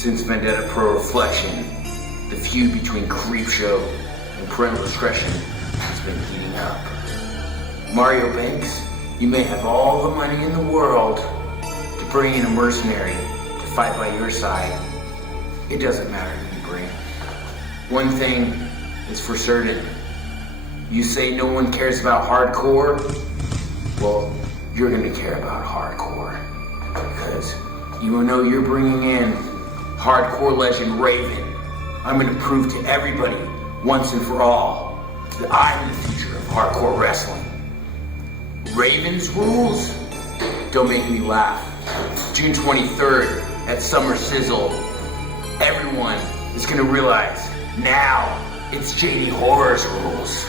Since Vendetta Pro Reflection, the feud between Creepshow and Parental Discretion has been heating up. Mario Banks, you may have all the money in the world to bring in a mercenary to fight by your side. It doesn't matter who you bring. One thing is for certain. You say no one cares about hardcore? Well, you're gonna care about hardcore. Because you know you're bringing in hardcore legend Raven. I'm gonna prove to everybody, once and for all, that I'm the future of hardcore wrestling. Raven's rules? Don't make me laugh. June 23rd at Summer Sizzle. Everyone is gonna realize now it's JD Horror's rules.